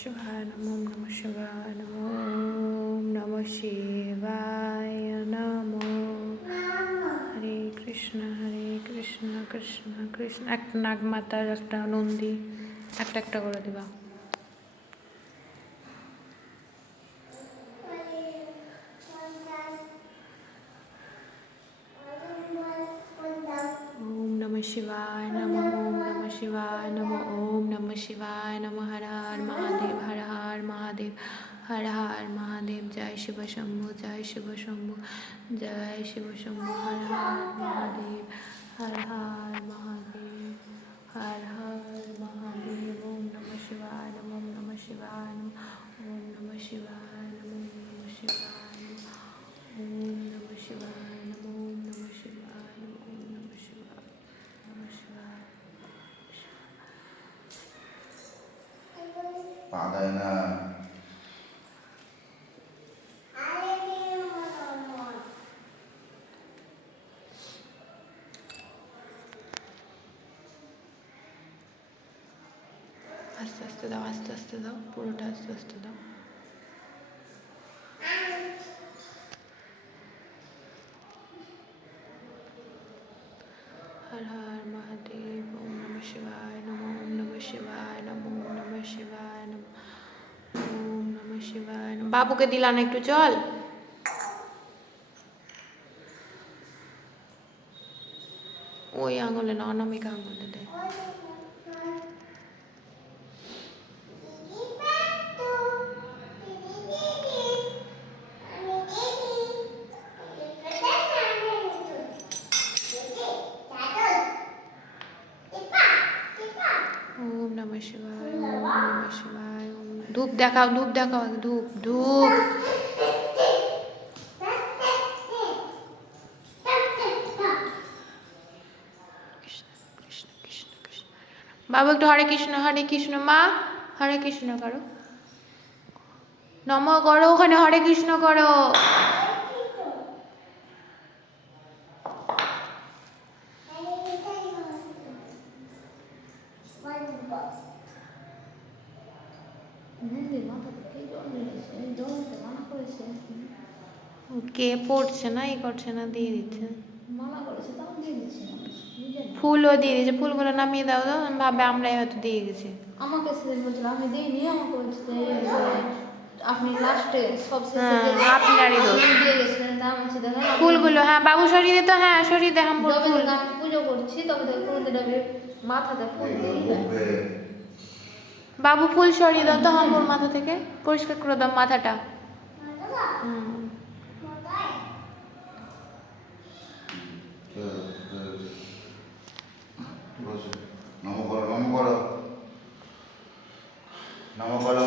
शिवाय नमो नमः शिवाय नमो नमः शिवाय नमो हरे कृष्ण कृष्ण कृष्ण একটা নাগমাতার একটা নন্দী একটা একটা করে দিবা ओम नमः शिवाय नमः ओम नमः शिवाय नमः ओम नमः शिवाय नमः हर हर महादेव हर हर महादेव हर हर महादेव जय शिव शंभु जय शिव शंभु जय शिव शंभु हर हर महादेव हर हर महादेव हर हर महादेव ओम नमः शिवाय नमः ओम नमः शिवाय नमः ओम नमः शिवाय नमः ओम नमः शिवाय नमः ओम नमः शिवाय नमः ओम नमः शिवाय नमः ओम नमः शिवाय नमः शिवाय पादायना আস্তে আস্তে দাও পুরোটা আস্তে দাও हर हर महादेव ओम नमः शिवाय नमः ओम नमः शिवाय नमः ओम नमः शिवाय नमः ओम नमः शिवाय नमः বাবুকে দিলা না একটু চল ওই আঙুলে না অনামিকা আঙুলে দে ओम नमः शिवाय ओम नमः शिवाय ओम धूप देखाओ धूप धूप बाबू एक हरे कृष्ण माँ हरे कृष्ण करो नमो करो ओखाने हरे कृष्ण करो কে পড়ছে না এই করছে না দিয়ে দিচ্ছে ফুলও দিয়ে দিয়েছে ফুলগুলো নামিয়ে দাও তো ভাবে আমরাই হয়তো দিয়ে গেছি আমাকে সেদিন বলছিল আমি দিইনি আমাকে বলছে আপনি লাস্টে সব আপনারই দোষ দিয়ে গেছিলেন দাম আছে দেখেন ফুলগুলো হ্যাঁ বাবু সরিয়ে দে তো হ্যাঁ সরিয়ে দে হাম্বুর ফুল আমি পুজো করছি তবে দেখো কোনোদিন মাথাতে ফুল দিই না বাবু ফুল সরিয়ে দাও তো হাম্বুর মাথা থেকে পরিষ্কার করে দাও মাথাটা নমো করো